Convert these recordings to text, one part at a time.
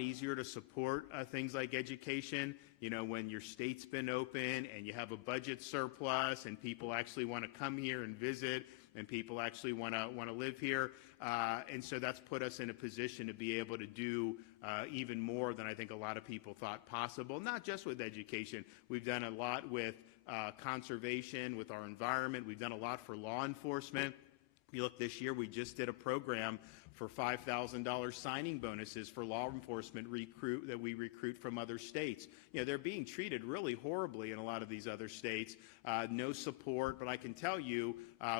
easier to support things like education, you know, when your state's been open and you have a budget surplus and people actually want to come here and visit and people actually want to live here. And so that's put us in a position to be able to do even more than I think a lot of people thought possible, not just with education. We've done a lot with conservation, with our environment. We've done a lot for law enforcement. If you look this year, we just did a program for $5,000 signing bonuses for law enforcement that we recruit from other states. You know, they're being treated really horribly in a lot of these other states. No support, but I can tell you,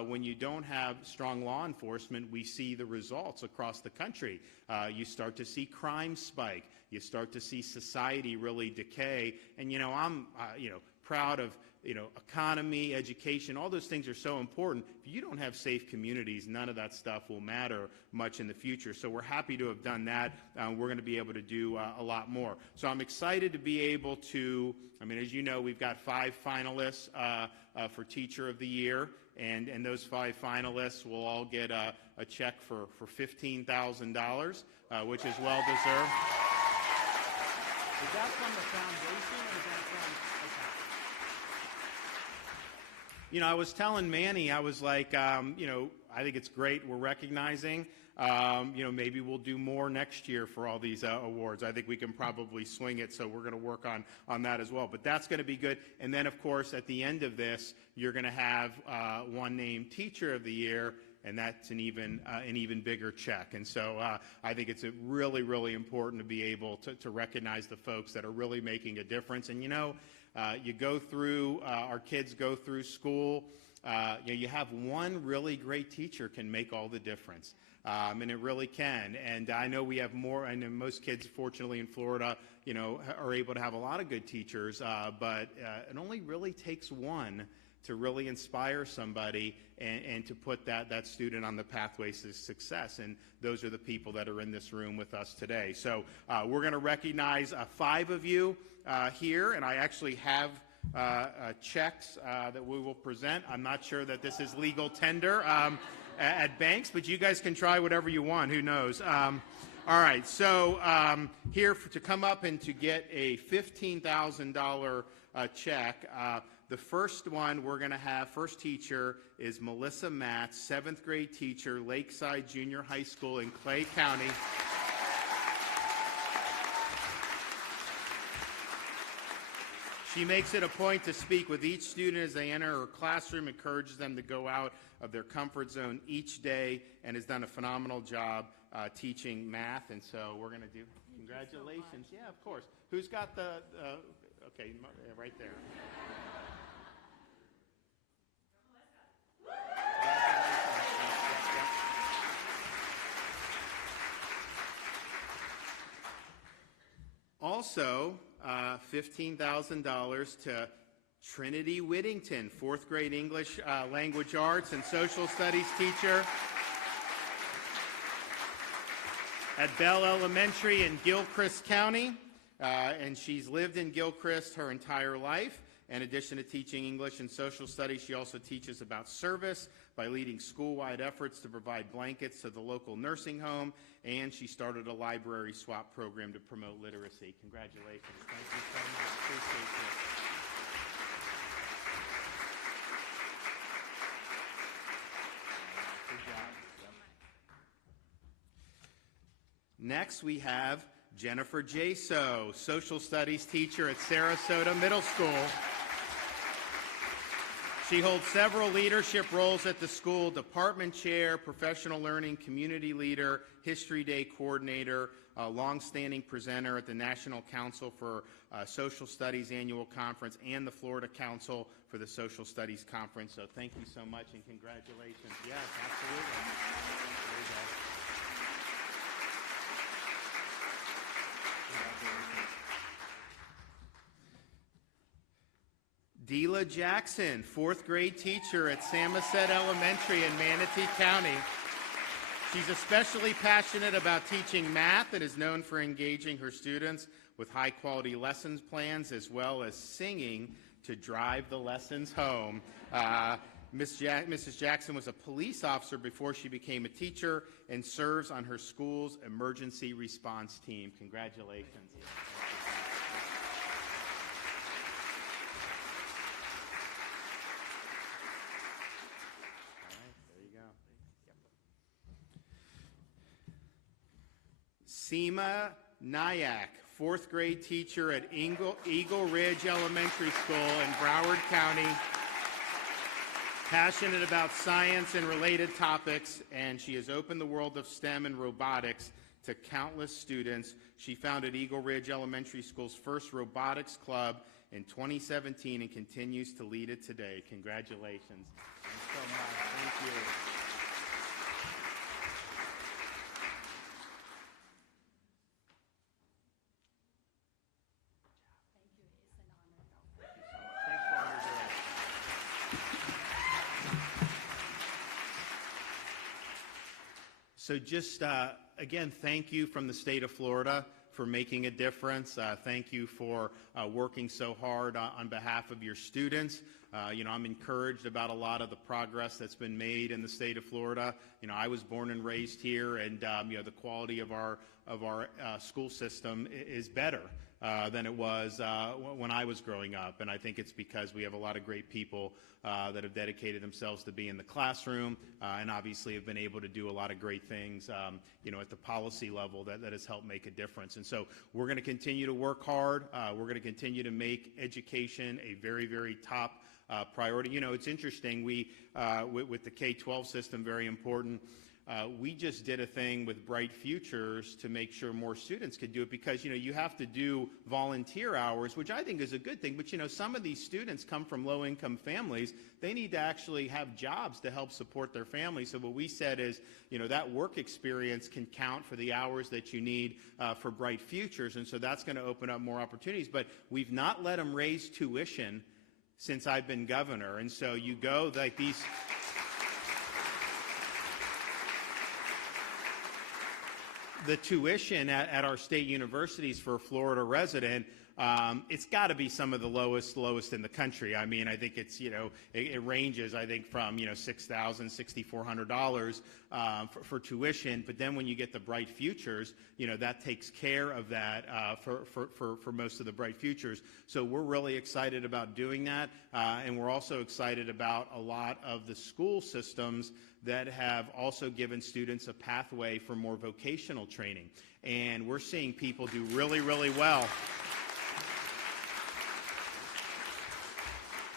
when you don't have strong law enforcement, we see the results across the country. You start to see crime spike. You start to see society really decay. And, you know, I'm, proud of, economy, education, all those things are so important. If you don't have safe communities, none of that stuff will matter much in the future. So we're happy to have done that. We're going to be able to do a lot more. So I'm excited to be able to, as you know, we've got 5 finalists for Teacher of the Year, and those 5 finalists will all get a check for $15,000, which is well deserved. Is that from the foundation, or is that from... Okay. I was telling Manny, I was like, I think it's great we're recognizing. Maybe we'll do more next year for all these awards. I think we can probably swing it, so we're going to work on that as well. But that's going to be good. And then, of course, at the end of this, you're going to have one named Teacher of the Year, and that's an even bigger check. And so I think it's really, really important to be able to recognize the folks that are really making a difference. And, you go through, our kids go through school, you have one really great teacher can make all the difference. And it really can. And I know we have more, and most kids, fortunately, in Florida, are able to have a lot of good teachers, but it only really takes one to really inspire somebody and to put that student on the pathways to success. And those are the people that are in this room with us today. So we're going to recognize 5 of you here, and I actually have checks that we will present. I'm not sure that this is legal tender at banks, but you guys can try whatever you want. Who knows? All right, so here to come up and to get a $15,000 check. The first one we're going to have, first teacher, is Melissa Matz, 7th grade teacher, Lakeside Junior High School in Clay County. She makes it a point to speak with each student as they enter her classroom, encourages them to go out of their comfort zone each day, and has done a phenomenal job teaching math. And so we're going to do, congratulations. Yeah, of course. Who's got the, okay, right there. Also, $15,000 to Trinity Whittington, 4th grade English language arts and social studies teacher at Bell Elementary in Gilchrist County. And she's lived in Gilchrist her entire life. In addition to teaching English and social studies, she also teaches about service by leading school-wide efforts to provide blankets to the local nursing home, and she started a library swap program to promote literacy. Congratulations. Thank you so much. Appreciate you. Good job. Next, we have Jennifer Jaso, social studies teacher at Sarasota Middle School. She holds several leadership roles at the school: department chair, professional learning community leader, History Day coordinator, longstanding presenter at the National Council for Social Studies Annual Conference and the Florida Council for the Social Studies Conference. So thank you so much and congratulations. Yes, absolutely. There you go. Deela Jackson, 4th grade teacher at Samoset Elementary in Manatee County. She's especially passionate about teaching math and is known for engaging her students with high-quality lessons plans as well as singing to drive the lessons home. Mrs. Jackson was a police officer before she became a teacher and serves on her school's emergency response team. Congratulations. All right, there you go. Seema Nayak, fourth grade teacher at Eagle Ridge Elementary School in Broward County. Passionate about science and related topics, and she has opened the world of STEM and robotics to countless students. She founded Eagle Ridge Elementary School's first robotics club in 2017 and continues to lead it today. Congratulations. Thanks so much. Thank you. So just, again, thank you from the state of Florida for making a difference. Thank you for working so hard on behalf of your students. I'm encouraged about a lot of the progress that's been made in the state of Florida. I was born and raised here, and the quality of our school system is better than it was when I was growing up. And I think it's because we have a lot of great people that have dedicated themselves to be in the classroom and obviously have been able to do a lot of great things, at the policy level that has helped make a difference. And so we're going to continue to work hard. We're going to continue to make education a very, very top priority. It's interesting. We, with the K-12 system, very important. We just did a thing with Bright Futures to make sure more students could do it because, you have to do volunteer hours, which I think is a good thing. But, some of these students come from low-income families. They need to actually have jobs to help support their families. So what we said is, that work experience can count for the hours that you need for Bright Futures. And so that's going to open up more opportunities. But we've not let them raise tuition since I've been governor. And so you go like these... The tuition at our state universities for a Florida resident, it's got to be some of the lowest in the country. I mean, I think it's, it ranges, I think, from, $6,000, $6,400 for tuition. But then when you get the Bright Futures, that takes care of that for most of the Bright Futures. So we're really excited about doing that. And we're also excited about a lot of the school systems that have also given students a pathway for more vocational training. And we're seeing people do really, really well.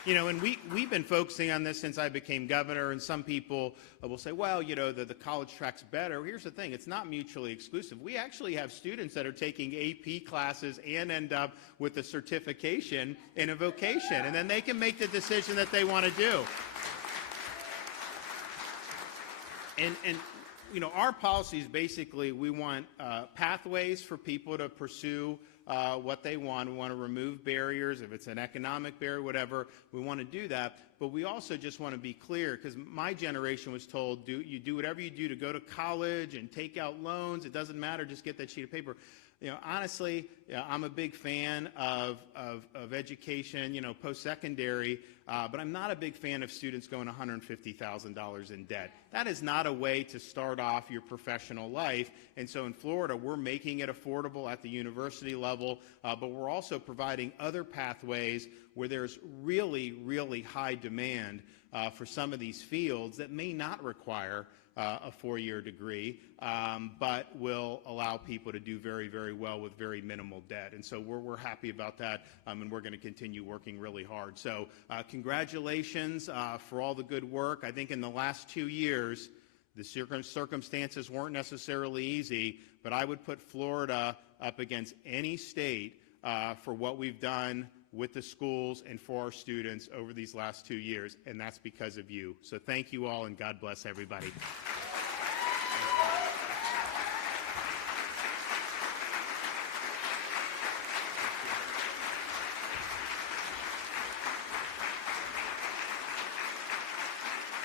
And we've been focusing on this since I became governor, and some people will say, well, the college track's better. Here's the thing. It's not mutually exclusive. We actually have students that are taking AP classes and end up with a certification in a vocation, and then they can make the decision that they want to do. And our policy is basically we want pathways for people to pursue what they want. We want to remove barriers. If it's an economic barrier, whatever, we want to do that. But we also just want to be clear, because my generation was told, you do whatever you do to go to college and take out loans. It doesn't matter. Just get that sheet of paper. Honestly, I'm a big fan of education, post-secondary, but I'm not a big fan of students going $150,000 in debt. That is not a way to start off your professional life. And so in Florida, we're making it affordable at the university level, but we're also providing other pathways where there's really, really high demand for some of these fields that may not require a four-year degree, but will allow people to do very, very well with very minimal debt. And so we're happy about that, and we're going to continue working really hard. So congratulations for all the good work. I think in the last 2 years, the circumstances weren't necessarily easy, but I would put Florida up against any state for what we've done with the schools and for our students over these last 2 years, and that's because of you. So thank you all, and God bless everybody.